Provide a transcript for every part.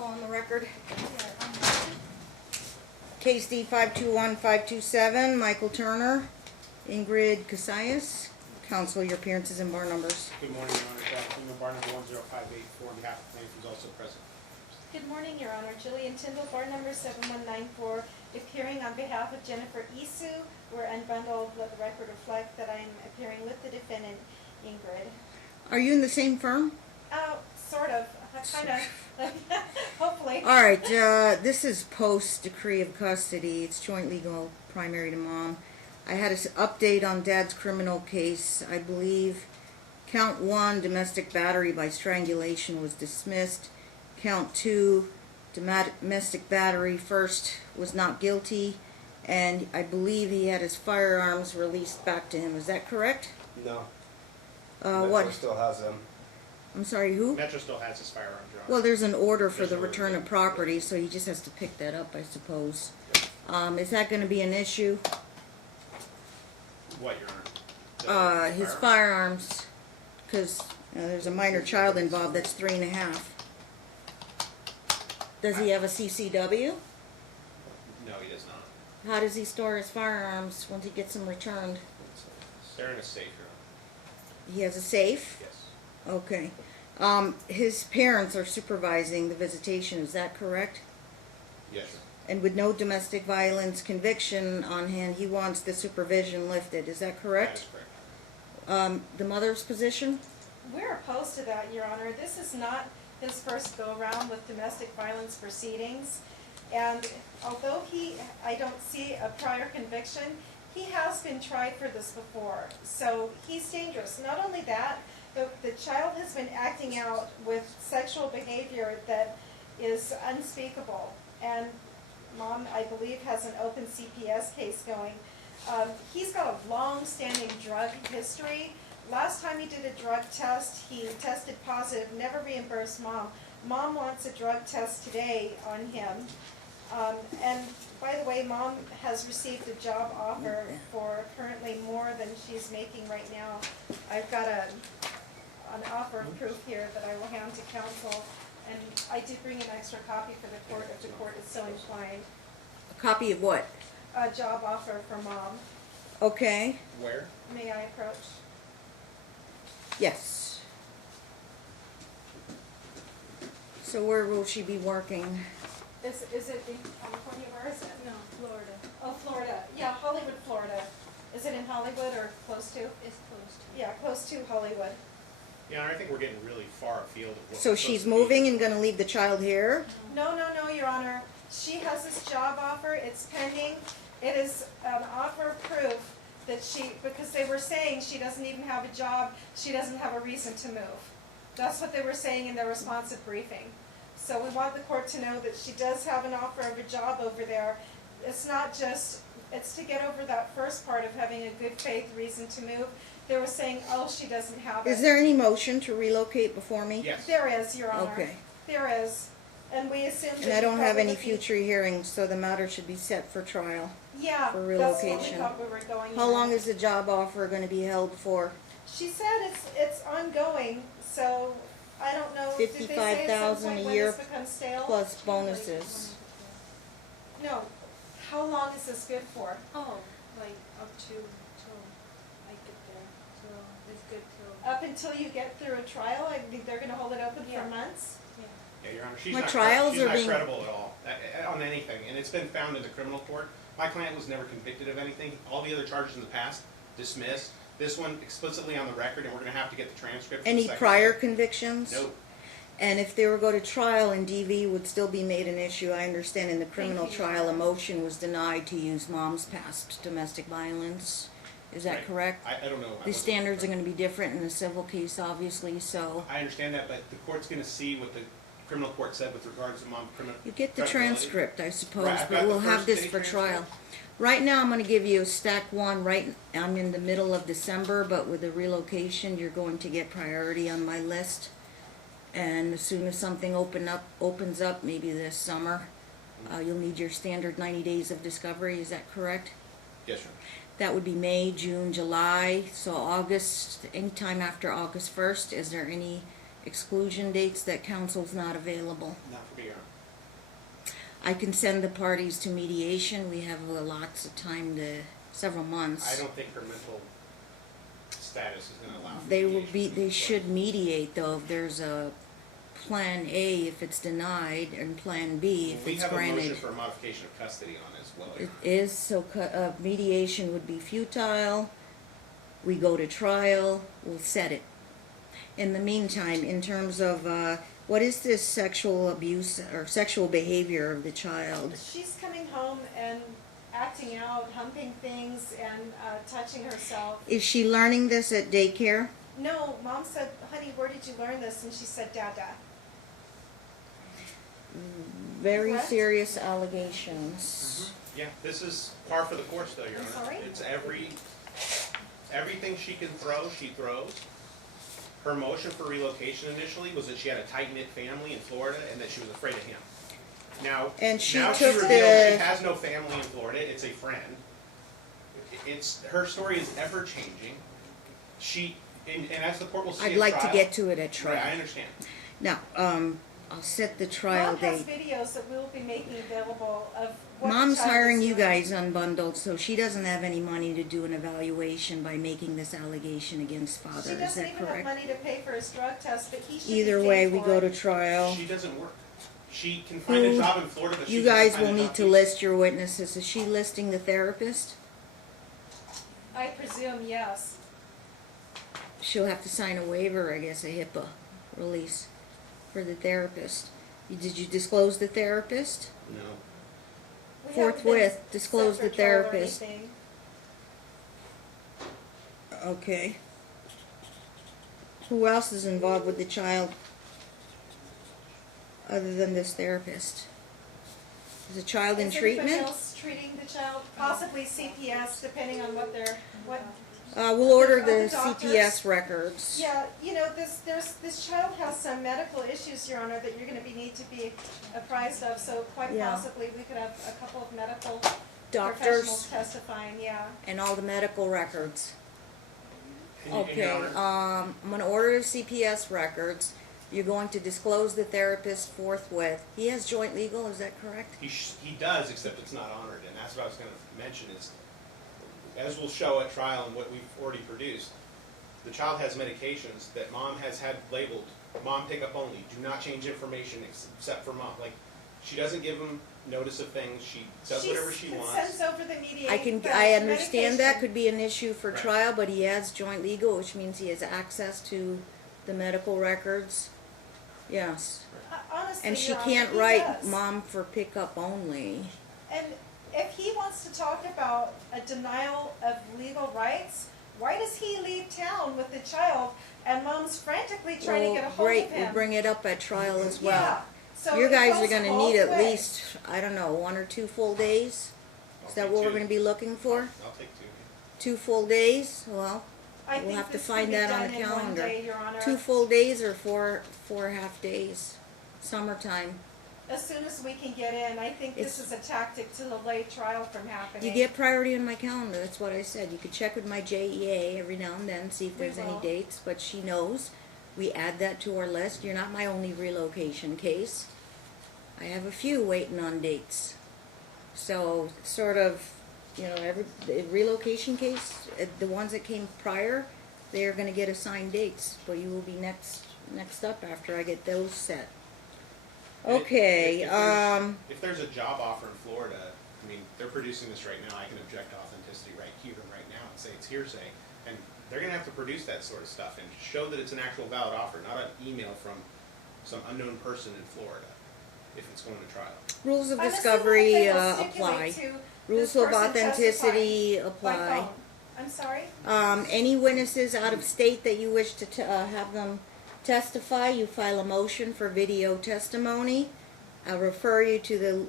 call on the record. Case D 521527, Michael Turner, Ingrid Casillas. Counsel, your appearances and bar numbers. Good morning, Your Honor. Bar number 10584 on behalf of the plaintiff is also present. Good morning, Your Honor. Jillian Tyndall, bar number 7194, appearing on behalf of Jennifer Isu, where unbundled, let the record reflect that I am appearing with the defendant, Ingrid. Are you in the same firm? Sort of. Kind of. Hopefully. All right, this is post decree of custody. It's joint legal primary to mom. I had an update on dad's criminal case. I believe count 1, domestic battery by strangulation, was dismissed. Count 2, domestic battery, first was not guilty, and I believe he had his firearms released back to him. Is that correct? No. What? Metro still has them. I'm sorry, who? Metro still has his firearms, Your Honor. Well, there's an order for There's the an order. return of property, so he just has to pick that up, I suppose. Yep. Is that going to be an issue? What, Your Honor? His firearms, because there's a minor child involved that's 3.5. Does he have a CCW? No, he does not. How does he store his firearms once he gets them returned? They're in a safe, Your Honor. He has a safe? Yes. Okay. His parents are supervising the visitation, is that correct? Yes, Your And with no domestic violence conviction on hand, he wants the supervision lifted, is that Honor. That correct? is correct. The mother's position? We're opposed to that, Your Honor. This is not his first go-around with domestic violence proceedings. And although I don't see a prior conviction, he has been tried for this before. So he's dangerous. Not only that, the child has been acting out with sexual behavior that is unspeakable. And Mom, I believe, has an open CPS case going. He's got a long-standing drug history. Last time he did a drug test, he tested positive, never reimbursed Mom. Mom wants a drug test today on him. And by the way, Mom has received a job offer for currently more than she's making right now. I've got an offer of proof here that I will hand to counsel. And I did bring an extra copy for the court if the court is so inclined. A copy of what? A job offer for Mom. Okay. Where? May I approach? Yes. So where will she be working? Is it in California? Where is it? No, Florida. Oh, Florida. Yeah, Hollywood, Florida. Is it in Hollywood or close to? It's close to. Yeah, close to Hollywood. Yeah, I think we're getting really far afield of what So we're she's supposed to be. moving and going to leave the child here? No, Your Honor. She has this job offer. It's pending. It is an offer of proof that because they were saying she doesn't even have a job, she doesn't have a reason to move. That's what they were saying in their responsive briefing. So we want the court to know that she does have an offer of a job over there. It's not just, it's to get over that first part of having a good faith reason to move. They were saying, oh, she doesn't have it. Is there any motion to relocate before me? Yes. There is, Your Honor. Okay. There is. And we assume that And I don't have any probably- future hearings, so the matter should be set for trial. Yeah, for that's what we relocation. thought we were going. How with. long is the job offer going to be held for? She said it's ongoing, so I don't know. Did they say at some $55,000 point a when year this becomes stale? plus bonuses. No. How long is this good for? Oh, like up to till I get there. So it's good till. Up until you get through a trial? I think they're going to hold it open Yeah. for months? Yeah. Yeah, Your Honor, she's My not, trials she's are not being- credible at all on anything, and it's been found in the criminal court. My client was never convicted of anything. All the other charges in the past dismissed. This one explicitly on the record, and we're going to have to get the transcript. from the Any second prior hearing. convictions? No. And if they were to go to trial and DV would still be made an issue, I understand in the criminal you. trial a motion was denied to use mom's past domestic violence. Is that Right. correct? I don't know. I The wasn't- standards are going to be different in a civil case, obviously, so I understand that, but the court's going to see what the criminal court said with regards to mom's criminal. you get the credibility. transcript, I suppose, Right, I've but got the we'll have first this day for trial. transcript. Right now, I'm going to give you stack 1. I'm in the middle of December, but with the relocation, you're going to get priority on my list. And as soon as something opens up, maybe this summer, you'll need your standard 90 days of discovery. Is that correct? Yes, sir. That would be May, June, July. So August, anytime after August 1st. Is there any exclusion dates that counsel's not available. Not for me, Your Honor. I can send the parties to mediation. We have lots of time several months. I don't think her mental status is gonna allow for They will mediation be, to they move should forward. mediate though, if there's a plan A if it's denied, and plan B if We it's have a motion granted. for a modification of custody on as well, Your It Honor. is, so mediation would be futile. We go to trial, we'll set it. In the meantime, in terms of, what is this sexual abuse or sexual behavior of the child? She's coming home and acting out, humping things, and touching herself. Is she learning this at daycare? No, Mom said, honey, where did you learn this? And she said, Dada. Very Correct? serious allegations. Yeah, this is par for the course though, Your I'm Honor. sorry? It's everything she can throw, she throws. Her motion for relocation initially was that she had a tight-knit family in Florida and that she was afraid of him. Now, And she now took revealed the- she has no family in Florida, it's a friend. Her story is ever-changing. And as the court will see I'd at like to trial- get to it at Right, trial. I understand. Now, I'll set the trial Mom has date. videos that we'll be making available of what the Mom's child hiring is you doing. guys unbundled, so she doesn't have any money to do an evaluation by making this allegation against father. She Is doesn't that even have correct? money to pay for his drug test, but he should be Either paid way, we for go it. to trial. She doesn't work. She can find a Who- job in Florida, but she You doesn't guys find a will job need to here. list your witnesses. Is she listing the therapist? I presume, yes. She'll have to sign a waiver, I guess, a HIPAA release for the therapist. Did you disclose the therapist? No. We haven't been Forthwith, disclose set for the trial or therapist. anything. Okay. Who else is involved with the child other than this therapist? Is the child in Is anybody treatment? else treating the child? Possibly CPS, depending on what We'll order Other the doctors? CPS records. Yeah, you know, this child has some medical issues, Your Honor, that you're gonna need to be apprised of, so quite Yeah. possibly we could have a couple of medical Doctors professionals testifying, yeah. and all the medical records. And Your Okay, Honor, I'm gonna order the CPS records. You're going to disclose the therapist forthwith. He has joint legal, is that correct? he does, except it's not honored, and that's what I was gonna mention is, as we'll show at trial and what we've already produced, the child has medications that mom has had labeled, mom pickup only, do not change information except for mom. Like, she doesn't give them notice of things, she does whatever she wants. Sends over the mediation. I understand that medication. could be an issue for Right. trial, but he has joint legal, which means he has access to the medical records. Yes. Honestly, And she Your Honor, can't he write does. mom for pickup only. And if he wants to talk about a denial of legal rights, why does he leave town with the child and mom's frantically trying to get a hold Great, of him? we'll bring it up at trial as well. Yeah, so You it guys are goes gonna both need at ways. least, I don't know, 1 or 2 full days? I'll Is that take what we're two. gonna be looking for? I'll take 2. 2 full days? Well, I we'll think have to this can find be that on done the in one calendar. day, Your Honor. 2 full days or 4 half days? Summertime. As soon as we can get in, I think this It's- is a tactic to delay trial from happening. You get priority on my calendar, that's what I said. You could check with my JEA every now and then, see if We there's any will. dates, but she knows. We add that to our list. You're not my only relocation case. I have a few waiting on dates. So, sort of, you know, the relocation case, the ones that came prior, they are gonna get assigned dates, but you will be next up after I get those set. Okay, If there's a job offer in Florida, I mean, they're producing this right now, I can object to authenticity right here and right now and say it's hearsay. And they're gonna have to produce that sort of stuff and show that it's an actual valid offer, not an email from some unknown person in Florida, if it's going to trial. rules of I'm assuming discovery they will apply. stipulate to Rules this of person authenticity testifying by apply. phone. I'm sorry? Any witnesses out of state that you wish to have them testify, you file a motion for video testimony. I'll refer you to the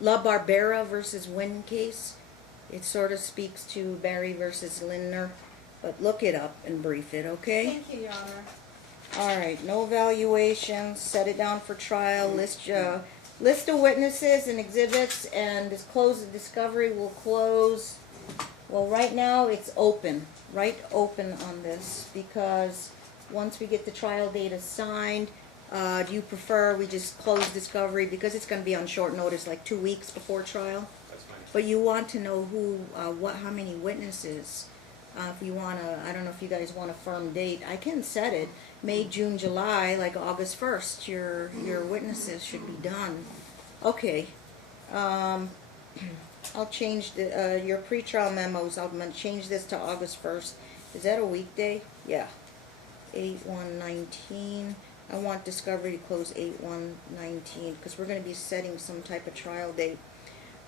La Barbera versus Wynn case. It sort of speaks to Barry versus Lindner, but look it up and brief it, okay? Thank you, Your Honor. All right, no evaluations, set it down for trial, list of witnesses and exhibits, and close the discovery will close. Well, right now, it's open, right open on this, because once we get the trial date assigned, do you prefer we just close discovery because it's gonna be on short notice, like 2 weeks before trial? That's fine. But you want to know who, how many witnesses. If you wanna, I don't know if you guys want a firm date, I can set it, May, June, July, like August 1st, your witnesses should be done. Okay, I'll change the, your pretrial memos, I'm gonna change this to August 1st. Is that a weekday? Yeah. 8/1/19. I want discovery to close 8/1/19 because we're going to be setting some type of trial date.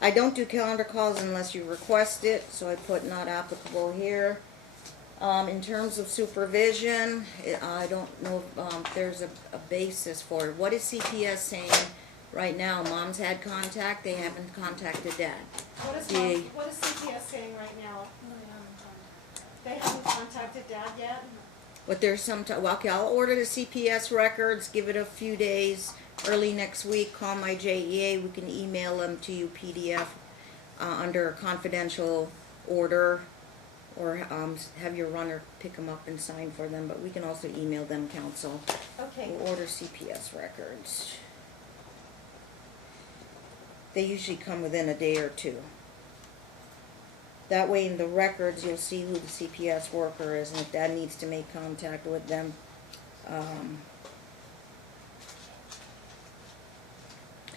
I don't do calendar calls unless you request it, so I put not applicable here. In terms of supervision, I don't know if there's a basis for it. What is CPS saying right now? Mom's had contact, they haven't contacted dad. What is CPS saying right now? They haven't contacted dad yet? But there's some, well, okay, I'll order the CPS records, give it a few days, early next week, call my JEA, we can email them to you PDF under a confidential order, or have your runner pick them up and sign for them, but we can also email them, counsel. Okay. We'll order CPS records. They usually come within a day or two. That way in the records, you'll see who the CPS worker is, and if dad needs to make contact with them,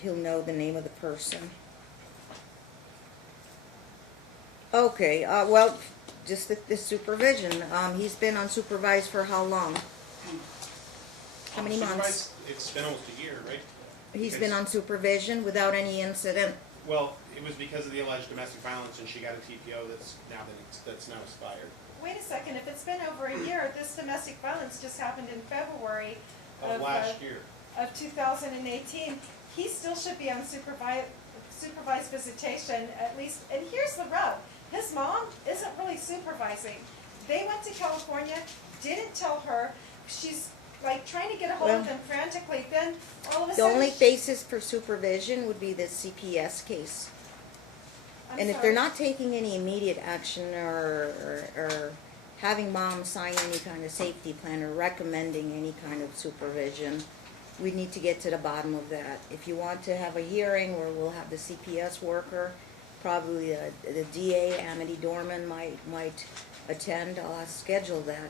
he'll know the name of the person. Okay, well, just the supervision. He's been unsupervised for how long? How many months? It's been almost a year, right? He's been on supervision without any incident. Well, it was because of the alleged domestic violence, and she got a TPO that's now expired. Wait a second, if it's been over a year, this domestic violence just happened in February Of last year. of 2018. He still should be on supervised visitation at least, and here's the rub. His mom isn't really supervising. They went to California, didn't tell her. She's like trying to get a hold of them frantically. Then all of a The sudden, only basis for supervision would be the CPS case. And if they're not taking any immediate action or having mom sign any kind of safety plan or recommending any kind of supervision, we need to get to the bottom of that. If you want to have a hearing where we'll have the CPS worker, probably the DA, Amity Dorman, might attend, I'll schedule that.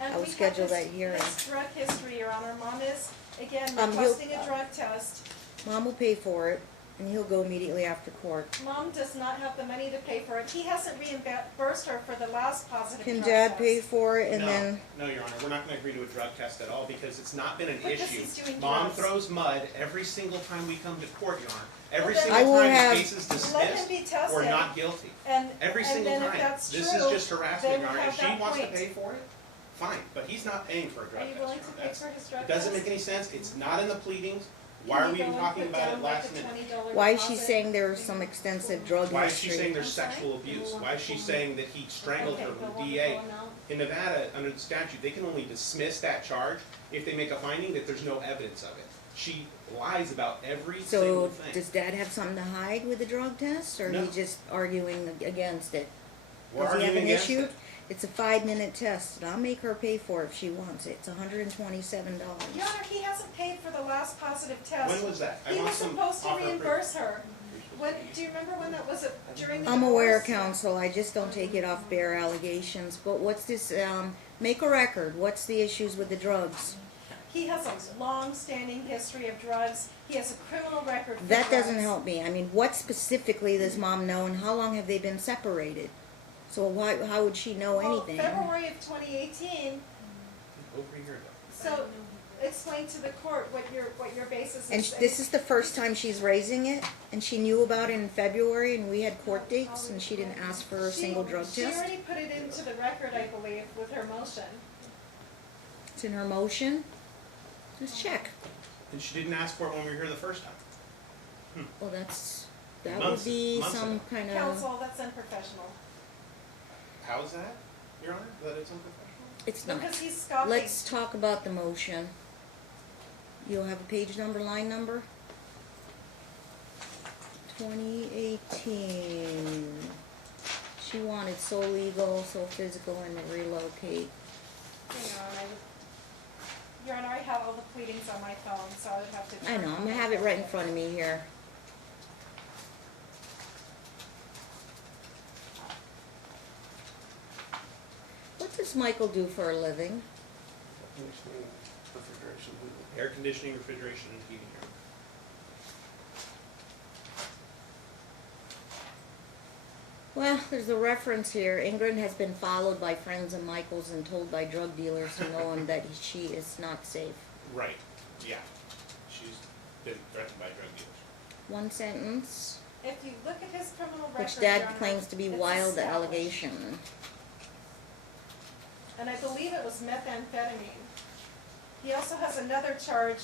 and I will we have schedule this- that hearing. This drug history, Your Honor. Mom is again You'll- requesting a drug test. Mom will pay for it, and he'll go immediately after court. Mom does not have the money to pay for it. He hasn't reimbursed her for the last positive Can drug dad test. pay for it, and No, then, no, Your Honor, we're not gonna agree to a drug test at all, because it's not been an Because issue. he's doing Mom drugs. throws mud every single time we come to court, Your Honor. Every Well, then- single I will time have- the case is Let him dismissed be tested. or not guilty. Every And single then if time. that's This true, is just harassment, then Your Honor. have If she that wants to point. pay for it, fine, but he's not paying for a drug Are you test. willing Your to Honor. pay That's- for his drug It doesn't test? make any sense. It's not in the pleadings. Why Can are you we go even and talking put about it down, like, last a minute? $20 why is she deposit? saying there's some extensive drug Why is she history? saying there's I'm sorry? sexual abuse? Why is she saying that he strangled Okay, her the with wonderful DA? amount. In Nevada, under the statute, they can only dismiss that charge if they make a finding that there's no evidence of it. She lies about every single So, thing. does dad have something to hide with the drug test, or No. he just arguing against it? We're Does he have arguing an against issue? it. It's a 5-minute test, and I'll make her pay for it if she wants it. It's $127. Your Honor, he hasn't paid for the last positive test. When was that? I He want was some supposed to offer of proof. reimburse her. When, do you remember when that was, during the I'm aware, divorce? counsel, I just don't take it off bare allegations, but what's this, make a record, what's the issues with the drugs? He has a long-standing history of drugs. He has a criminal record for That doesn't drugs. help me. I mean, what specifically does mom know, and how long have they been separated? So how would she know Well, anything? February of 2018, Over a year ago. so explain to the court what your basis is. And this is the first time she's raising it, and she knew about it in February, and we had court dates, and she didn't ask for a single drug She test? already put it into the record, I believe, with her motion. It's in her motion? Just check. And she didn't ask for it when we were here the first time. Well, that would Months- be months some ago. kind of, Counsel, that's unprofessional. How's that, Your Honor? That it's unprofessional? it's not. Because he's scoffing. Let's talk about the motion. You'll have a page number, line number? 2018. She wanted so legal, so physical, and to relocate. Hang on, Your Honor, I have all the pleadings on my phone, so I would have to. I know, I'm gonna have it right in front of me here. What does Michael do for a living? Conditioning, refrigeration, Air conditioning, refrigeration, and heating. Well, there's a reference here. Ingrid has been followed by friends of Michael's and told by drug dealers who know him that she is not safe. Right, yeah. She's been threatened by drug dealers. One sentence, If you look at his criminal record, which Your Dad Honor, claims to be it's wild established. allegation. And I believe it was methamphetamine. He also has another charge,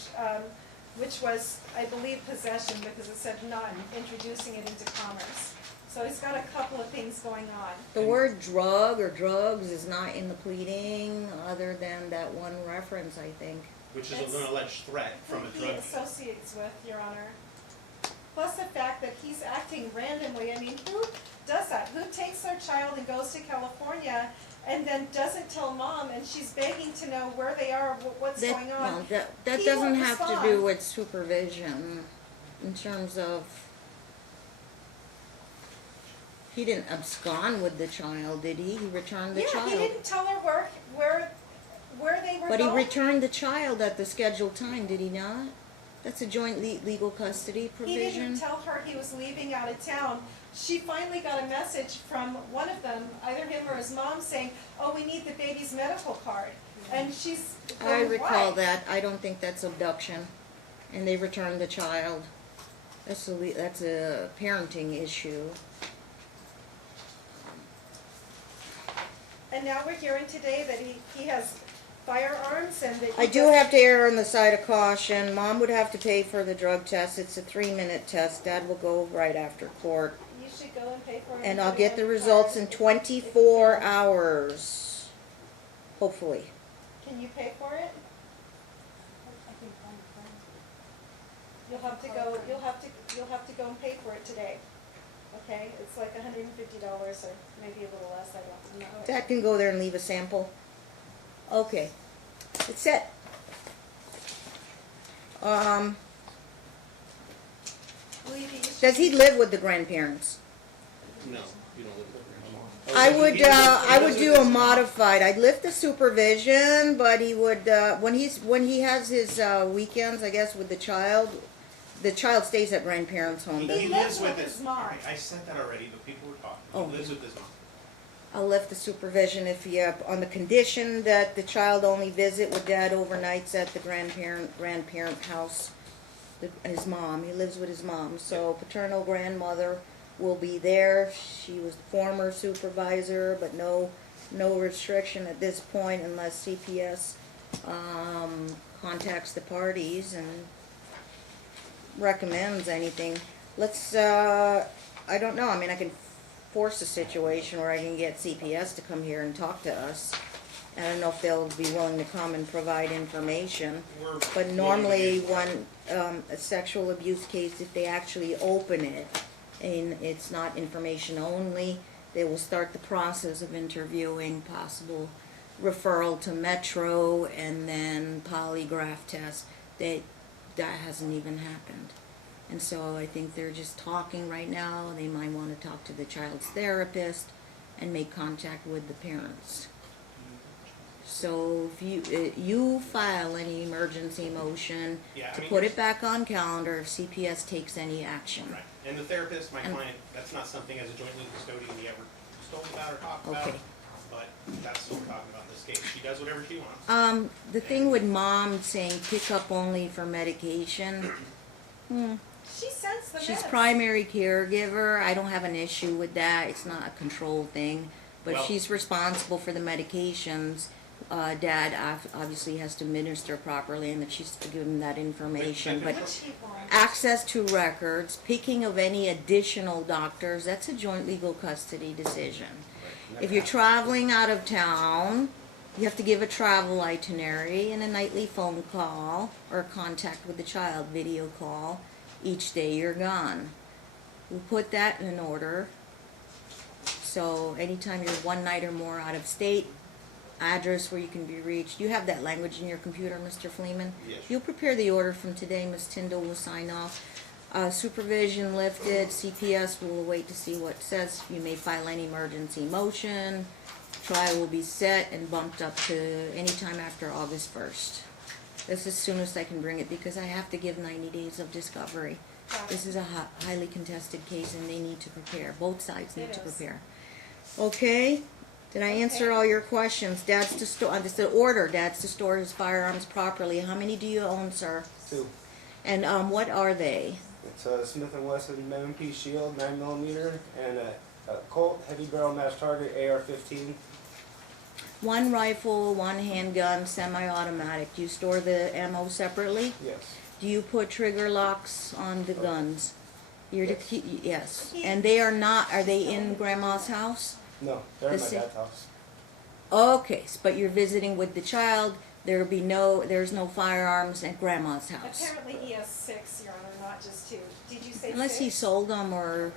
which was, I believe, possession, because it said not introducing it into commerce. So he's got a couple of things going on. The word drug or drugs is not in the pleading, other than that one reference, I think. Which is It's an alleged threat from a Who drug he associates with, Your Honor. Plus the fact that he's acting randomly. I mean, who does that? Who takes their child and goes to California and then doesn't tell mom, and she's begging to know where they are, what's going on? Well, that He doesn't won't have to respond. do with supervision, in terms of, he didn't abscond with the child, did he? He returned the Yeah, child. he didn't tell her where they were But he going. returned the child at the scheduled time, did he not? That's a joint legal custody He provision. didn't tell her he was leaving out of town. She finally got a message from one of them, either him or his mom, saying, "Oh, we need the baby's medical card." And she's I going, recall "Why?" that. I don't think that's abduction. And they returned the child. That's a parenting issue. And now we're hearing today that he has firearms and that he I do doesn't- have to err on the side of caution. Mom would have to pay for the drug test. It's a 3-minute test. Dad will go right after court. You should go and pay for it. And put I'll it get on the your results card in if you 24 can. hours. Hopefully. Can you pay for it? I can find a friend. You'll have to go, you'll have to go and pay for it today. Okay? It's like $150 or maybe a little less, I don't know. Dad can go there and leave a sample. Okay. It's set. Believe you should- Does he live with the grandparents? No, you don't live with I her. I would do a modified. I'd lift the supervision, but he would, when he has his, weekends, I guess, with the child stays at grandparents' home. He doesn't lives with his mom. Okay, I said that already, but people were talking. Oh. He lives with his mom. I'll lift the supervision if he, on the condition that the child only visit with dad overnights at the grandparent house. His mom, he lives with his mom, so paternal grandmother will be there. She was former supervisor, but no restriction at this point unless CPS, contacts the parties and recommends anything. Let's, I don't know, I mean, I can force a situation where I can get CPS to come here and talk to us. I don't know if they'll be willing to come and provide information. We're But willing to normally, do that. when, a sexual abuse case, if they actually open it, and it's not information only, they will start the process of interviewing, possible referral to Metro, and then polygraph test. That hasn't even happened. And so I think they're just talking right now. They might want to talk to the child's therapist and make contact with the parents. So if you file any emergency motion Yeah, I to mean, put it back on calendar if CPS takes any action. Right. And the therapist, my And- client, that's not something as a joint legal custodian we ever told about or talked about. Okay. But that's what we're talking about in this case. She does whatever she wants. The thing with mom saying pick up only for medication, She sends the she's meds. primary caregiver. I don't have an issue with that. It's not a control thing. But Well- she's responsible for the medications. Dad obviously has to administer properly, and that she's to give him that information. But Which he won't. access to records, picking of any additional doctors, that's a joint legal custody decision. If you're traveling out of town, you have to give a travel itinerary and a nightly phone call or contact with the child, video call, each day you're gone. We'll put that in order. So anytime you're one night or more out of state, address where you can be reached. You have that language in your computer, Mr. Fleeman? Yes. You'll prepare the order from today. Ms. Tyndall will sign off. Supervision lifted. CPS will wait to see what it says. You may file any emergency motion. Trial will be set and bumped up to any time after August 1st. This is soonest I can bring it because I have to give 90 days of discovery. This is a highly contested case and they need to prepare. Both sides need It to is. prepare. Okay? Did I answer Okay. all your questions? Dad's to store, this is the order, Dad's to store his firearms properly. How many do you own, sir? 2. And what are they? It's a Smith & Wesson M&P Shield 9mm and a Colt heavy barrel match target AR-15. One rifle, one handgun, semi-automatic. Do you store the ammo separately? Yes. Do you put trigger locks on the guns? You're to Yes. keep, yes. And they are not, are they in Grandma's house? No, they're in The my sa- dad's house. Okay, but you're visiting with the child. There's no firearms at Grandma's house. Apparently he has 6, Your Honor, not just 2. Did you say Unless 6? he sold them or,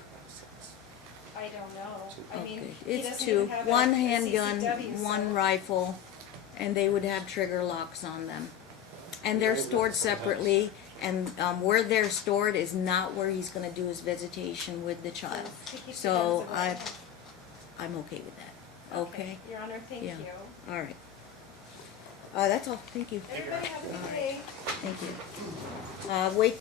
I don't know. I mean, okay. he It's doesn't two. even have One a handgun, CCW, one so- rifle, and they would have trigger locks on them. And they're stored separately, and where they're stored is not where he's gonna do his visitation with the child. He keeps the So guns away. I'm okay with that. Okay? Your Honor, thank Yeah. you. All right. That's all. Thank you. Everybody have a good All right. day. Thank you. Wait